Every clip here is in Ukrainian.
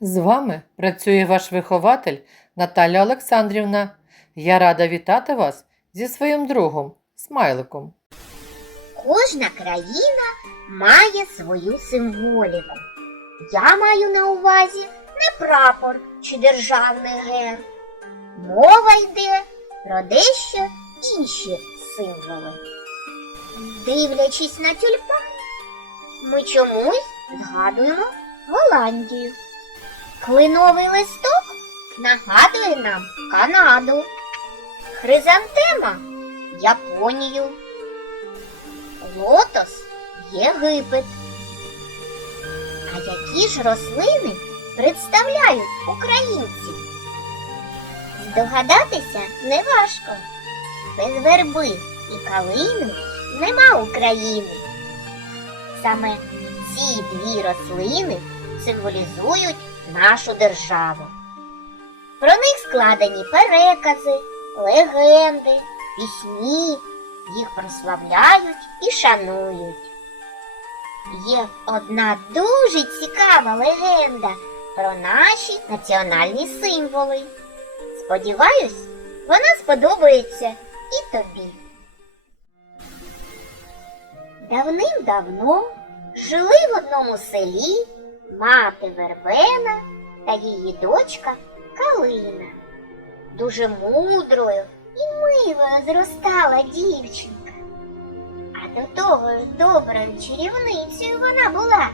З вами працює ваш вихователь Наталя Олександрівна. Я рада вітати вас зі своїм другом, смайликом. Кожна країна має свою символіку. Я маю на увазі не прапор чи державний герб. Мова йде про дещо інші символи. Дивлячись на тюльпан, ми чомусь згадуємо Голландію. Клиновий листок нагадує нам Канаду. Хризантема Японію. Лотос Єгипет. А які ж рослини представляють українців? Здогадатися неважко. Без верби і калини нема України. Саме ці дві рослини символізують нашу державу. Про них складені перекази, легенди, пісні, їх прославляють і шанують. Є одна дуже цікава легенда про наші національні символи. Сподіваюсь, вона сподобається і тобі. Давним-давно жили в одному селі мати Вербена та її дочка Калина. Дуже мудрою і милою зростала дівчинка. А до того ж доброю чарівницею вона була.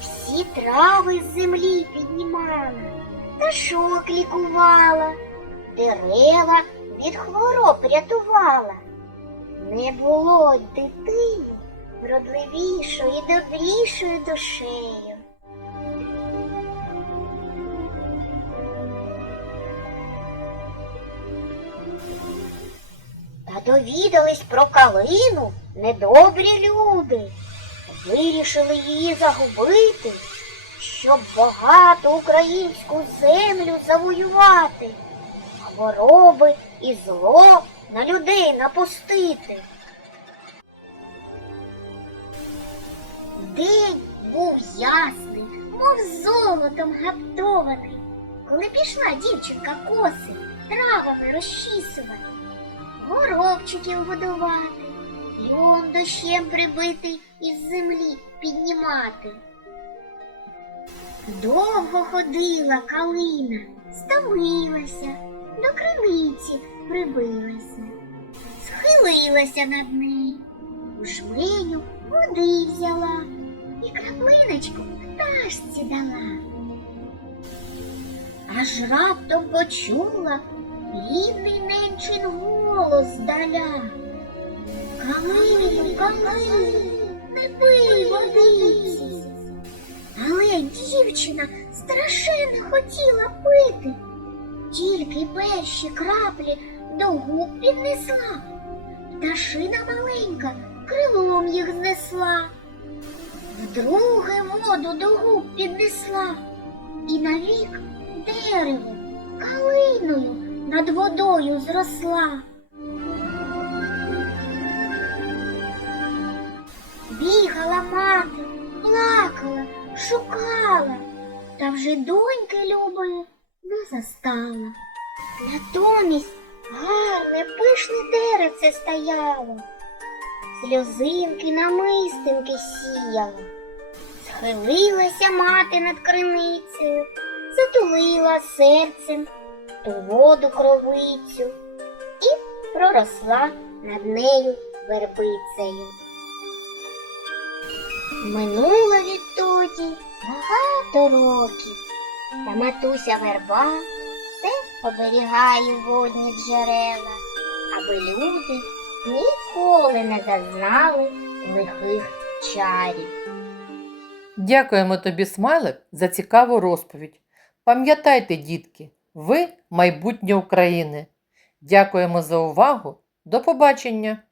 Всі трави з землі піднімала, пташок лікувала, дерева від хвороб рятувала. Не було дитини вродливішою і добрішою душею. Та довідались про калину недобрі люди. Вирішили її загубити, щоб багато українську землю завоювати, хвороби і зло на людей напустити. День був ясний, мов золотом гаптований, коли пішла дівчинка коси, травами розчісувати горобчиків годувати, льон дощем прибитий із землі піднімати. Довго ходила калина, стомилася, до криниці прибилася, схилилася над нею, у жменю води взяла і краплиночку пташці дала. Аж раптом почула рідний ненчин голос здаля. Калину, калину, не пий водиці. Але дівчина страшенно хотіла пити. Тільки перші краплі до губ піднесла. Пташина маленька крилом їх знесла. Вдруге воду до губ піднесла і навік дерево калиною над водою зросла. Бігала мати, плакала, шукала, та вже доньки любої не застала. Натомість гарне пишне деревце стояло, сльозинки намистинки сіяло. Схилилася мати над криницею, затулила серцем ту воду кровицю і проросла над нею вербицею. Минуло відтоді багато років, та матуся верба оберігає водні джерела, аби люди ніколи не зазнали лихих чарів. Дякуємо тобі, смайлик, за цікаву розповідь. Пам'ятайте, дітки, ви майбутнє України. Дякуємо за увагу. До побачення!